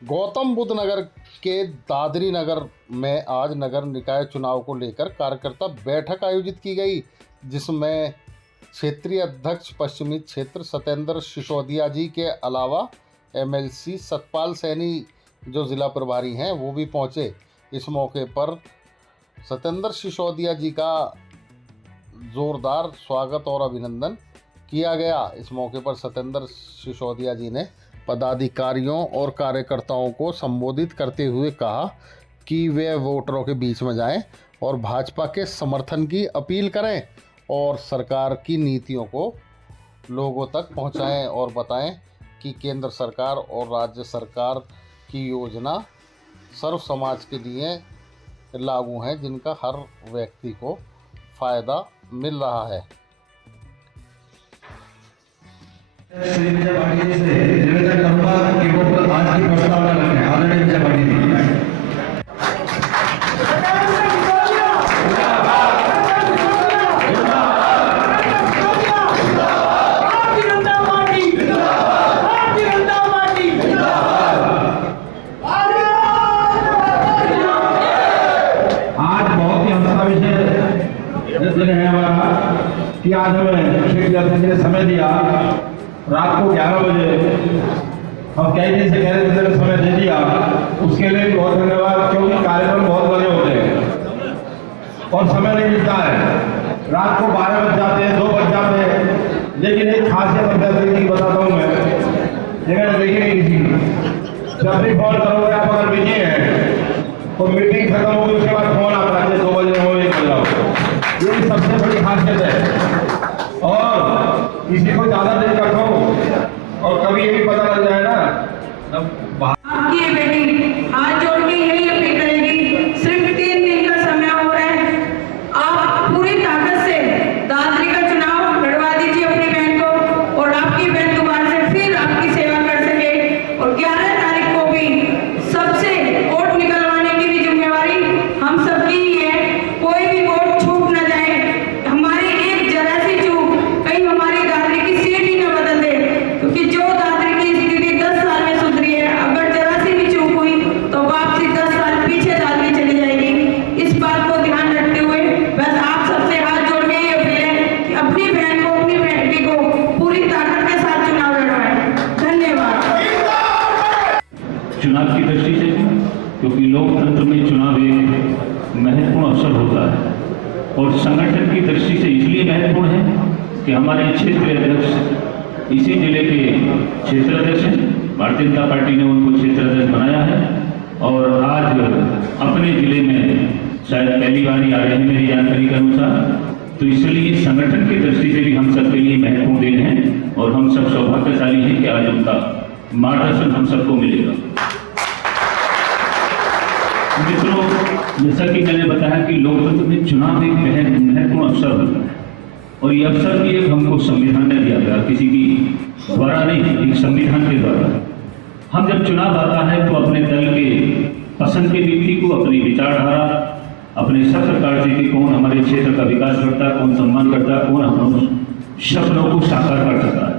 गौतम बुद्ध नगर के दादरी नगर में आज नगर निकाय चुनाव को लेकर कार्यकर्ता बैठक आयोजित की गई, जिसमें क्षेत्रीय अध्यक्ष पश्चिमी क्षेत्र सत्येंद्र सिसोदिया जी के अलावा एमएलसी सतपाल सैनी जो जिला प्रभारी हैं वो भी पहुंचे। इस मौके पर सत्येंद्र सिसोदिया जी का जोरदार स्वागत और अभिनंदन किया गया। इस मौके पर सत्येंद्र सिसोदिया जी ने पदाधिकारियों और कार्यकर्ताओं को संबोधित करते हुए कहा कि वे वोटरों के बीच में जाएं और भाजपा के समर्थन की अपील करें और सरकार की नीतियों को लोगों तक पहुंचाएं और बताएं कि केंद्र सरकार और राज्य सरकार की योजना सर्व समाज के लिए लागू हैं, जिनका हर व्यक्ति को फ़ायदा मिल रहा है। श्री विजय पाटिल से निवेदन करूंगा कि वो आज की प्रस्तावना रखें। आदरणीय विजय पाटिल जी। आज बहुत ही हंसा विषय दिन है हमारा कि आज हमें क्षेत्रीय अध्यक्ष ने समय दिया रात को 11 बजे। हम कई दिन से कह रहे थे समय दे दिया, उसके लिए बहुत धन्यवाद, क्योंकि कार्यक्रम बहुत बड़े होते हैं और समय नहीं मिलता है। रात को 12 बज जाते हैं, 2 बज जाते हैं, लेकिन एक खासियत अभ्यर्थी की बताता हूँ मैं, जगह देखी नहीं किसी की। जब भी फोन करोगे आप अगर बिजी हैं तो मीटिंग खत्म होगी, उसके बाद फोन आप रखते 2 बजे हो 1 बजे हो। ये सबसे बड़ी खासियत है। और किसी को ज्यादा देर रखो और कभी ये भी पता लग जाए ना आपकी बेटी हाथ जोड़ के यही अपील करेगी, सिर्फ 3 दिन का समय हो रहा है, आप पूरी ताकत से दादरी का चुनाव लड़वा दीजिए अपनी बहन को और आपकी बहन दोबारा से फिर आपकी सेवा कर सके। और 11 तारीख को भी सबसे वोट निकलवाने की भी जिम्मेवारी हम सबकी ही है। कोई भी वोट छूट न जाए, हमारी एक जरा सी चूक कहीं हमारी दादरी की सीट ही न बदल दे, क्योंकि जो दादरी की स्थिति 10 साल में सुधरी है, अगर जरा सी भी चूक हुई तो वापसी 10 साल पीछे दादरी चली जाएगी। इस बात को ध्यान रखते हुए बस आप सबसे हाथ जोड़ के ये अपील है कि अपनी बहन को, अपनी बेटी को पूरी ताकत के साथ चुनाव लड़वाएं। धन्यवाद। चुनाव की दृष्टि से, क्योंकि लोकतंत्र में चुनाव एक महत्वपूर्ण अवसर होता है और संगठन की दृष्टि से इसलिए महत्वपूर्ण है कि हमारे क्षेत्रीय अध्यक्ष इसी जिले के क्षेत्र अध्यक्ष हैं। भारतीय जनता पार्टी ने उनको क्षेत्र अध्यक्ष बनाया है और आज अपने जिले में शायद पहली बार ही आ रहे हैं मेरी जानकारी के अनुसार। तो इसलिए संगठन की दृष्टि से भी हम सबके लिए महत्वपूर्ण दिन है और हम सब सौभाग्यशाली हैं कि आज उनका मार्गदर्शन हम सबको मिलेगा। मित्रों, जैसा कि मैंने बताया कि लोकतंत्र में चुनाव एक महत्वपूर्ण अवसर होता है और ये अवसर भी एक हमको संविधान ने दिया गया, किसी की द्वारा नहीं, एक संविधान के द्वारा। हम जब चुनाव आता है तो अपने दल के पसंद के व्यक्ति को, अपनी विचारधारा, अपने सब प्रकार से कि कौन हमारे क्षेत्र का विकास करता है, कौन सम्मान करता है, कौन हमारे सपनों को साकार कर सकता है,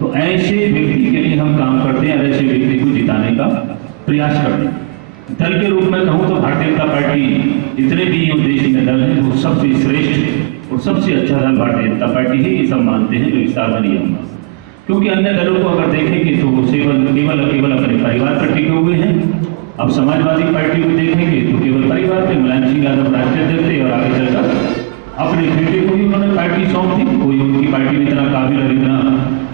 तो ऐसे व्यक्ति के लिए हम काम करते हैं और ऐसे व्यक्ति को जिताने का प्रयास करते हैं। दल के रूप में कहूँ तो भारतीय जनता पार्टी जितने भी देश में दल हैं वो सबसे श्रेष्ठ और सबसे अच्छा दल भारतीय जनता पार्टी है, ये सब मानते हैं, जो विस्तार में नहीं होगा। क्योंकि अन्य दलों को अगर देखेंगे तो वो केवल अपने परिवार पर टिके हुए हैं। अब समाजवादी पार्टी को देखेंगे तो केवल परिवार पे मुलायम सिंह यादव राष्ट्रीय अध्यक्ष थे और आगे चलकर अपने बेटे को भी उन्होंने पार्टी सौंप दी। कोई उनकी पार्टी में इतना काबिल और इतना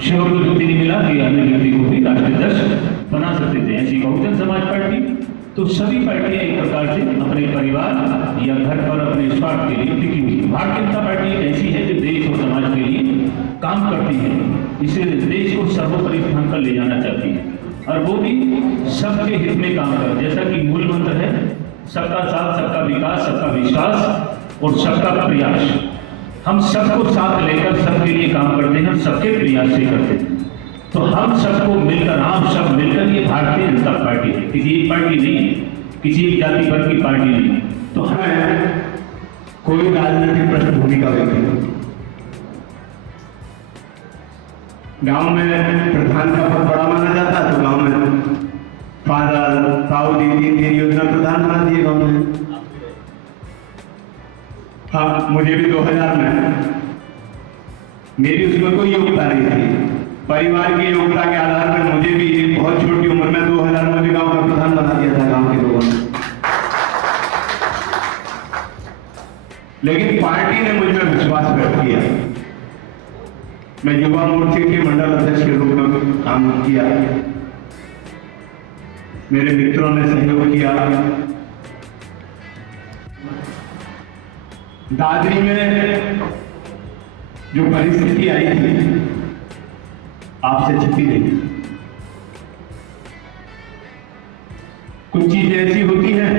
सहयोगी नहीं मिला कि अन्य व्यक्ति को भी राष्ट्रीय अध्यक्ष बना सकते थे। ऐसी बहुजन समाज पार्टी, तो सभी पार्टियां एक प्रकार से अपने परिवार या घर पर अपने स्वार्थ के लिए टिकी हुई। भारतीय जनता पार्टी एक ऐसी है जो देश और समाज के लिए काम करती है, इसे देश को सर्वोपरि स्थान पर ले जाना चाहती है और वो भी सबके हित में काम कर, जैसा कि मूल मंत्र है सबका साथ, सबका विकास, सबका विश्वास और सबका प्रयास। हम सबको साथ लेकर सबके लिए काम करते हैं, सबके प्रयास से करते हैं। तो हम सबको मिलकर, हम सब मिलकर ये भारतीय जनता पार्टी है, किसी एक पार्टी नहीं है, किसी एक जाति वर्ग की पार्टी नहीं। तो हमें कोई राजनीतिक पृष्ठभूमि का व्यक्ति, गांव में प्रधान का पद बड़ा माना जाता है तो गांव में फादर ताऊ दीदी मेरी योजना प्रधान बना दिए गाँव में। हाँ, मुझे भी 2000 में, मेरी उसमें कोई योग्यता नहीं थी, परिवार की योग्यता के आधार पर मुझे भी बहुत छोटी उम्र में 2000 में भी गांव का प्रधान बना दिया था गांव के लोगों ने। लेकिन पार्टी ने मुझ में विश्वास व्यक्त किया। मैं युवा मोर्चे के मंडल अध्यक्ष के रूप में काम किया, मेरे मित्रों ने सहयोग किया। दादरी में जो परिस्थिति आई थी आपसे छिपी नहीं। कुछ चीजें ऐसी होती हैं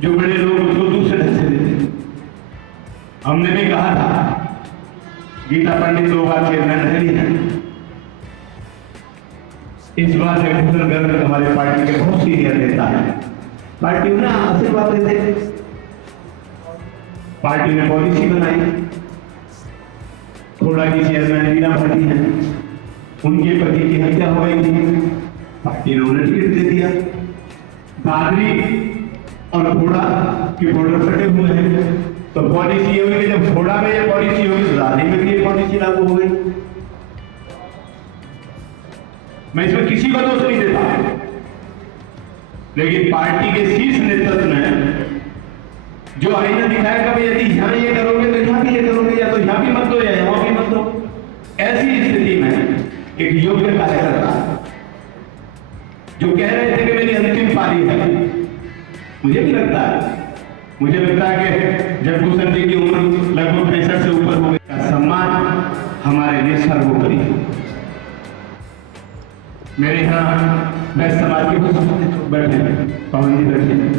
जो बड़े लोग उसको दूसरे ढंग से देते। हमने भी कहा था, गीता पंडित 2 बार चेयरमैन रही है, इस बार जगभूषण गर्ग हमारे पार्टी के बहुत सीनियर नेता है, पार्टी ने आशीर्वाद देते। पार्टी ने पॉलिसी बनाई, थोड़ा की चेयरमैन रीना भाटी है, उनके पति की हत्या हो गई थी, पार्टी ने उन्हें टिकट दे दिया। दादरी और घोड़ा के बॉर्डर सटे हुए हैं, तो पॉलिसी ये हुई कि जब घोड़ा में ये पॉलिसी होगी तो दादरी में भी ये पॉलिसी लागू हो गई। मैं इसमें किसी को दोष नहीं देता, लेकिन पार्टी के शीर्ष नेतृत्व ने जो आईना दिखाया कि यदि यहां ये करोगे तो यहां भी ये करोगे, या तो यहां भी मत दो या यहां भी मत दो, ऐसी स्थिति में एक योग्य कार्यकर्ता जो कह रहे थे कि मेरी अंतिम पारी है, मुझे भी लगता है कि जगभूषण जी की उम्र लगभग 65 से ऊपर हो गई, सम्मान हमारे लिए सर्वोपरि। मेरे यहाँ वैश्य समाज के कुछ बैठे हैं, पवन जी बैठे हैं,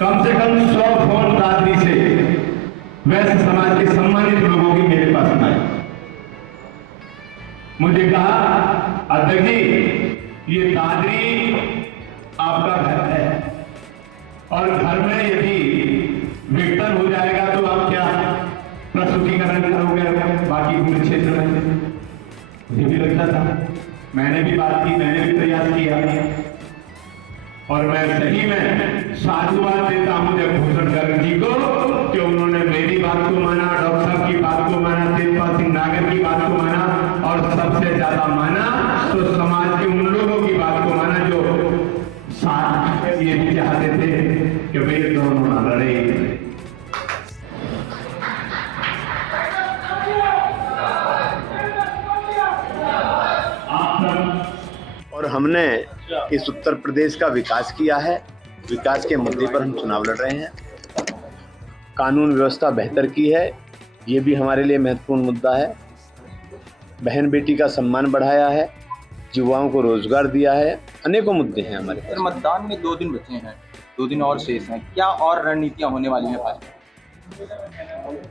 कम से कम 100 फोन दादरी से वैश्य समाज के सम्मानित लोगों की मेरे पास आए। मुझे कहा, अध्यक्ष जी ये दादरी आपका घर है और घर में यदि विघटन हो जाएगा तो आप क्या प्रस्तुतिकरण करोगे बाकी पूरे क्षेत्र में। मुझे भी लगता था, मैंने भी बात की, मैंने भी प्रयास किया, और मैं सही में साधुवाद देता हूं जगभूषण गर्ग जी को कि उन्होंने मेरी बात को माना, डॉक्टर साहब की बात को माना, तेजपाल सिंह नागर की बात को माना, और सबसे ज्यादा माना तो समाज के उन लोगों की बात को माना जो साथ ये भी चाहते थे कि वे दोनों ना लड़े। और हमने इस उत्तर प्रदेश का विकास किया है, विकास के मुद्दे पर हम चुनाव लड़ रहे हैं। कानून व्यवस्था बेहतर की है, ये भी हमारे लिए महत्वपूर्ण मुद्दा है। बहन बेटी का सम्मान बढ़ाया है, युवाओं को रोजगार दिया है, अनेकों मुद्दे हैं हमारे पास। मतदान में 2 दिन बचे हैं, 2 दिन और शेष हैं, क्या और रणनीतियां होने वाली हैं भाजपा?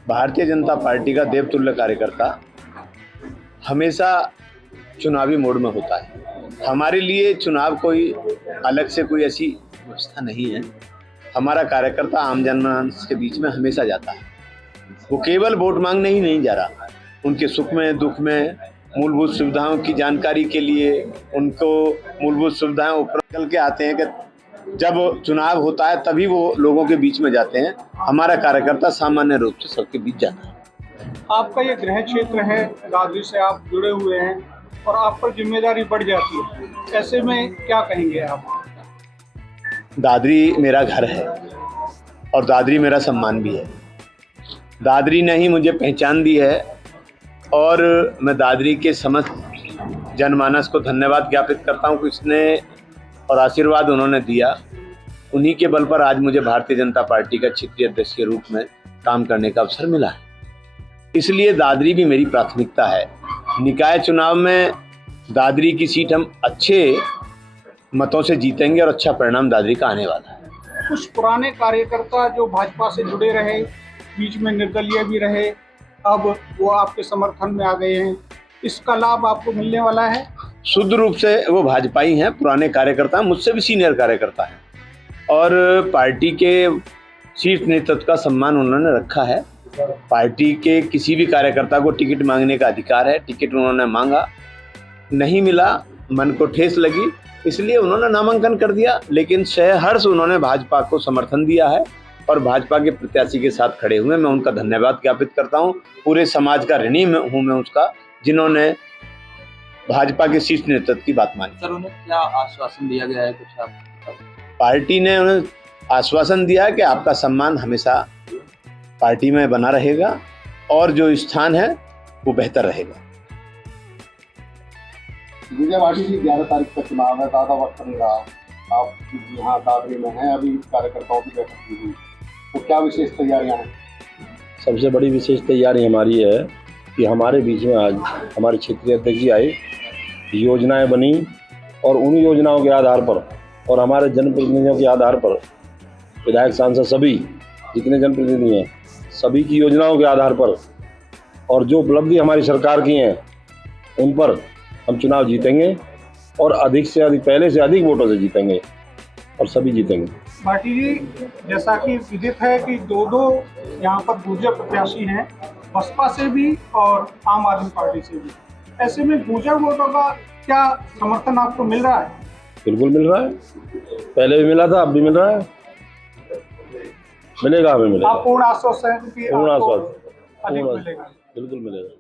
भारतीय जनता पार्टी का देवतुल्य कार्यकर्ता हमेशा चुनावी मोड में होता है। हमारे लिए चुनाव कोई अलग से कोई ऐसी व्यवस्था नहीं है। हमारा कार्यकर्ता आम जनमानस के बीच में हमेशा जाता है। वो केवल वोट मांगने ही नहीं जा रहा, उनके सुख में दुख में मूलभूत सुविधाओं की जानकारी के लिए उनको मूलभूत सुविधाएं ऊपर निकल के आते हैं कि जब चुनाव होता है तभी वो लोगों के बीच में जाते हैं। हमारा कार्यकर्ता सामान्य रूप से सबके बीच जाता है। आपका ये गृह क्षेत्र है, दादरी से आप जुड़े हुए हैं और आप पर जिम्मेदारी बढ़ जाती है, ऐसे में क्या कहेंगे आप? दादरी मेरा घर है और दादरी मेरा सम्मान भी है। दादरी ने ही मुझे पहचान दी है और मैं दादरी के समस्त जनमानस को धन्यवाद ज्ञापित करता हूँ कि इसने और आशीर्वाद उन्होंने दिया। उन्हीं के बल पर आज मुझे भारतीय जनता पार्टी का क्षेत्रीय अध्यक्ष के रूप में काम करने का अवसर मिला है। इसलिए दादरी भी मेरी प्राथमिकता है। निकाय चुनाव में दादरी की सीट हम अच्छे मतों से जीतेंगे और अच्छा परिणाम दादरी का आने वाला है। कुछ पुराने कार्यकर्ता जो भाजपा से जुड़े रहे, बीच में निर्दलीय भी रहे, अब वो आपके समर्थन में आ गए हैं, इसका लाभ आपको मिलने वाला है? शुद्ध रूप से वो भाजपाई हैं, पुराने कार्यकर्ता, मुझसे भी सीनियर कार्यकर्ता हैं और पार्टी के शीर्ष नेतृत्व का सम्मान उन्होंने रखा है। पार्टी के किसी भी कार्यकर्ता को टिकट मांगने का अधिकार है। टिकट उन्होंने मांगा, नहीं मिला मन को ठेस लगी, इसलिए उन्होंने नामांकन कर दिया। लेकिन सहर्ष उन्होंने भाजपा को समर्थन दिया है और भाजपा के प्रत्याशी के साथ खड़े हुए। मैं उनका धन्यवाद ज्ञापित करता हूं। पूरे समाज का ऋणी हूं मैं उसका, जिन्होंने भाजपा के शीर्ष नेतृत्व की बात मानी। सर उन्हें क्या आश्वासन दिया गया है कुछ आप? पार्टी ने उन्हें आश्वासन दिया है कि आपका सम्मान हमेशा पार्टी में बना रहेगा और जो स्थान है वो बेहतर रहेगा। विजय वाटी जी, 11 तारीख का चुनाव है, ज़्यादा वक्त नहीं रहा। आप यहाँ दादरी में हैं, अभी कार्यकर्ताओं की बैठक की हुई, तो क्या विशेष तैयारियां हैं? सबसे बड़ी विशेष तैयारी हमारी है कि हमारे बीच में आज हमारे क्षेत्रीय अध्यक्ष जी आए, योजनाएं बनी और उन योजनाओं के आधार पर और हमारे जनप्रतिनिधियों के आधार पर, विधायक सांसद सभी जितने जनप्रतिनिधि हैं सभी की योजनाओं के आधार पर और जो उपलब्धि हमारी सरकार की हैं उन पर हम चुनाव जीतेंगे और अधिक से अधिक, पहले से अधिक वोटों से जीतेंगे और सभी जीतेंगे। भाटी जी, जैसा कि विदित है कि दो यहाँ पर गुर्जर प्रत्याशी हैं, बसपा से भी और आम आदमी पार्टी से भी। ऐसे में गुर्जर वोटों का क्या समर्थन आपको मिल रहा है? बिल्कुल मिल रहा है, पहले भी मिला था, अब भी मिल रहा है, मिलेगा, हमें मिलेगा। आप पूर्ण आश्वासन है कि पूर्ण आपको आश्वासन, अधिक मिलेगा? बिल्कुल मिलेगा।